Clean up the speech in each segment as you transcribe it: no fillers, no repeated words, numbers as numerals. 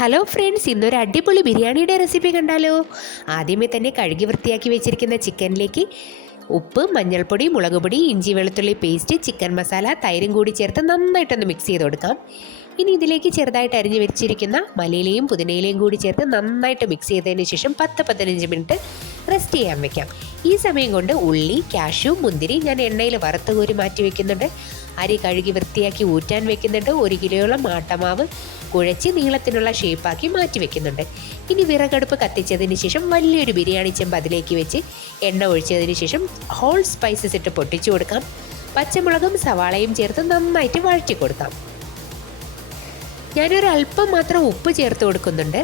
Hello friends, ഇന്നൊരു അടിപൊളി ബിരിയാണിയുടെ റെസിപ്പി കണ്ടാലോ. ആദ്യമേ തന്നെ കഴുകി വൃത്തിയാക്കി വെച്ചിരിക്കുന്ന ചിക്കനിലേക്ക് ഉപ്പ്, മഞ്ഞൾപ്പൊടി, മുളക് പൊടി, ഇഞ്ചി വെളുത്തുള്ളി പേസ്റ്റ്, ചിക്കൻ മസാല, തൈരും കൂടി ചേർത്ത് നന്നായിട്ടൊന്ന് മിക്സ് ചെയ്ത് കൊടുക്കാം. ഇനി ഇതിലേക്ക് ചെറുതായിട്ട് അരിഞ്ഞ് വെച്ചിരിക്കുന്ന മല്ലിയിലയും പുതിനയിലയും കൂടി ചേർത്ത് നന്നായിട്ട് മിക്സ് ചെയ്തതിന് ശേഷം 10-15 മിനിറ്റ് റെസ്റ്റ് ചെയ്യാൻ വെക്കാം. ഈ സമയം കൊണ്ട് ഉള്ളി, കാഷ്യൂ, മുന്തിരി ഞാൻ എണ്ണയിൽ വറുത്ത് കോരി മാറ്റി വെക്കുന്നുണ്ട്. അരി കഴുകി വൃത്തിയാക്കി ഊറ്റാൻ വെക്കുന്നുണ്ട്. 1 കിലോയോളം ആട്ടമാവ് കുഴച്ച് നീളത്തിനുള്ള ഷേപ്പാക്കി മാറ്റി വെക്കുന്നുണ്ട്. ഇനി വിറകടുപ്പ് കത്തിച്ചതിന് ശേഷം വലിയൊരു ബിരിയാണി ചെമ്പ് അതിലേക്ക് വെച്ച് എണ്ണ ഒഴിച്ചതിന് ശേഷം ഹോൾ സ്പൈസസ് ഇട്ട് പൊട്ടിച്ചു കൊടുക്കാം. പച്ചമുളകും സവാളയും ചേർത്ത് നന്നായിട്ട് വഴറ്റി കൊടുക്കാം. ഞാനൊരു അല്പം മാത്രം ഉപ്പ് ചേർത്ത് കൊടുക്കുന്നുണ്ട്.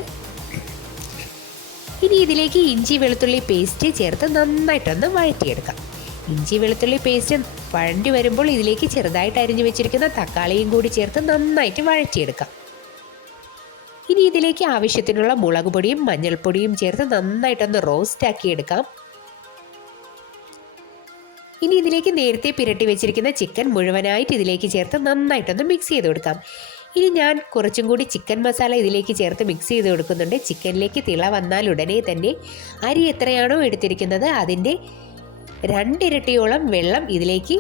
ഇനി ഇതിലേക്ക് ഇഞ്ചി വെളുത്തുള്ളി പേസ്റ്റ് ചേർത്ത് നന്നായിട്ടൊന്ന് വഴറ്റിയെടുക്കാം. ഇഞ്ചി വെളുത്തുള്ളി പേസ്റ്റ് വഴണ്ടി വരുമ്പോൾ ഇതിലേക്ക് ചെറുതായിട്ട് അരിഞ്ഞു വെച്ചിരിക്കുന്ന തക്കാളിയും കൂടി ചേർത്ത് നന്നായിട്ട് വഴറ്റിയെടുക്കാം. ഇനി ഇതിലേക്ക് ആവശ്യത്തിനുള്ള മുളക് പൊടിയും മഞ്ഞൾപ്പൊടിയും ചേർത്ത് നന്നായിട്ടൊന്ന് റോസ്റ്റ് എടുക്കാം. ഇനി ഇതിലേക്ക് നേരത്തെ പുരട്ടി വെച്ചിരിക്കുന്ന ചിക്കൻ മുഴുവനായിട്ട് ഇതിലേക്ക് ചേർത്ത് നന്നായിട്ടൊന്ന് മിക്സ് ചെയ്ത് കൊടുക്കാം. ഇനി ഞാൻ കുറച്ചും കൂടി ചിക്കൻ മസാല ഇതിലേക്ക് ചേർത്ത് മിക്സ് ചെയ്ത് കൊടുക്കുന്നുണ്ട്. ചിക്കനിലേക്ക് തിള വന്നാൽ ഉടനെ തന്നെ അരി എത്രയാണോ എടുത്തിരിക്കുന്നത് അതിൻ്റെ 2 ഇരട്ടിയോളം വെള്ളം ഇതിലേക്ക്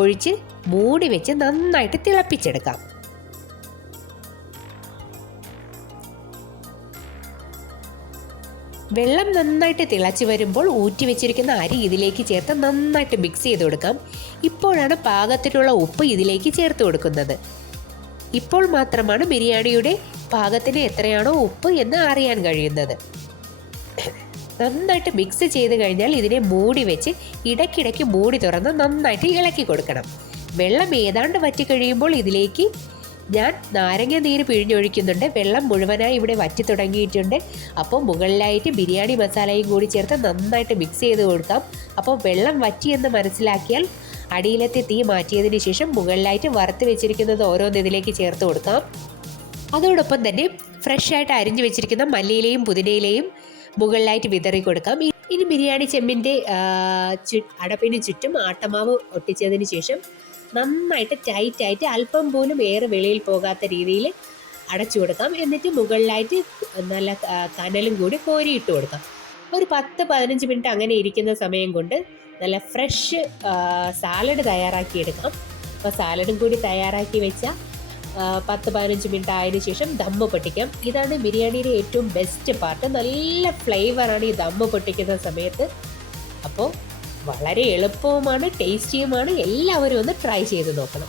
ഒഴിച്ച് മൂടി വെച്ച് നന്നായിട്ട് തിളപ്പിച്ചെടുക്കാം. വെള്ളം നന്നായിട്ട് തിളച്ച് വരുമ്പോൾ ഊറ്റി വെച്ചിരിക്കുന്ന അരി ഇതിലേക്ക് ചേർത്ത് നന്നായിട്ട് മിക്സ് ചെയ്ത് കൊടുക്കാം. ഇപ്പോഴാണ് പാകത്തിനുള്ള ഉപ്പ് ഇതിലേക്ക് ചേർത്ത് കൊടുക്കുന്നത്. ഇപ്പോൾ മാത്രമാണ് ബിരിയാണിയുടെ പാകത്തിന് എത്രയാണോ ഉപ്പ് എന്ന് അറിയാൻ കഴിയുന്നത്. നന്നായിട്ട് മിക്സ് ചെയ്ത് കഴിഞ്ഞാൽ ഇതിനെ മൂടി വെച്ച് ഇടയ്ക്കിടയ്ക്ക് മൂടി തുറന്ന് നന്നായിട്ട് ഇളക്കി കൊടുക്കണം. വെള്ളം ഏതാണ്ട് വറ്റി കഴിയുമ്പോൾ ഇതിലേക്ക് ഞാൻ നാരങ്ങ നീര് പിഴിഞ്ഞൊഴിക്കുന്നുണ്ട്. വെള്ളം മുഴുവനായി ഇവിടെ വറ്റി തുടങ്ങിയിട്ടുണ്ട്. അപ്പോൾ മുകളിലായിട്ട് ബിരിയാണി മസാലയും കൂടി ചേർത്ത് നന്നായിട്ട് മിക്സ് ചെയ്ത് കൊടുക്കാം. അപ്പോൾ വെള്ളം വറ്റിയെന്ന് മനസ്സിലാക്കിയാൽ അടിയിലത്തെ തീ മാറ്റിയതിന് ശേഷം മുകളിലായിട്ട് വറുത്ത് വെച്ചിരിക്കുന്നത് ഓരോന്ന് ഇതിലേക്ക് ചേർത്ത് കൊടുക്കാം. അതോടൊപ്പം തന്നെ ഫ്രഷായിട്ട് അരിഞ്ഞു വെച്ചിരിക്കുന്ന മല്ലിയിലയും പുതിനയിലയും മുകളിലായിട്ട് വിതറി കൊടുക്കാം. ഇനി ബിരിയാണി ചെമ്പിൻ്റെ അടപ്പിന് ചുറ്റും ആട്ടമാവ് ഒട്ടിച്ചതിന് ശേഷം നന്നായിട്ട് ടൈറ്റായിട്ട് അല്പം പോലും എയർ വെളിയിൽ പോകാത്ത രീതിയിൽ അടച്ചു കൊടുക്കാം. എന്നിട്ട് മുകളിലായിട്ട് നല്ല കനലും കൂടി കോരിയിട്ട് കൊടുക്കാം. ഒരു 10-15 മിനിറ്റ് അങ്ങനെ ഇരിക്കുന്ന സമയം കൊണ്ട് നല്ല ഫ്രഷ് സാലഡ് തയ്യാറാക്കിയെടുക്കാം. അപ്പോൾ സാലഡും കൂടി തയ്യാറാക്കി വെച്ചാൽ 10-15 മിനിറ്റ് ആയതിനു ശേഷം ദമ്മ് പൊട്ടിക്കാം. ഇതാണ് ബിരിയാണിയുടെ ഏറ്റവും ബെസ്റ്റ് പാർട്ട്. നല്ല ഫ്ലേവറാണ് ഈ ദമ്മ് പൊട്ടിക്കുന്ന സമയത്ത്. അപ്പോൾ വളരെ എളുപ്പവുമാണ്, ടേസ്റ്റിയുമാണ്. എല്ലാവരും ഒന്ന് ട്രൈ ചെയ്ത് നോക്കണം.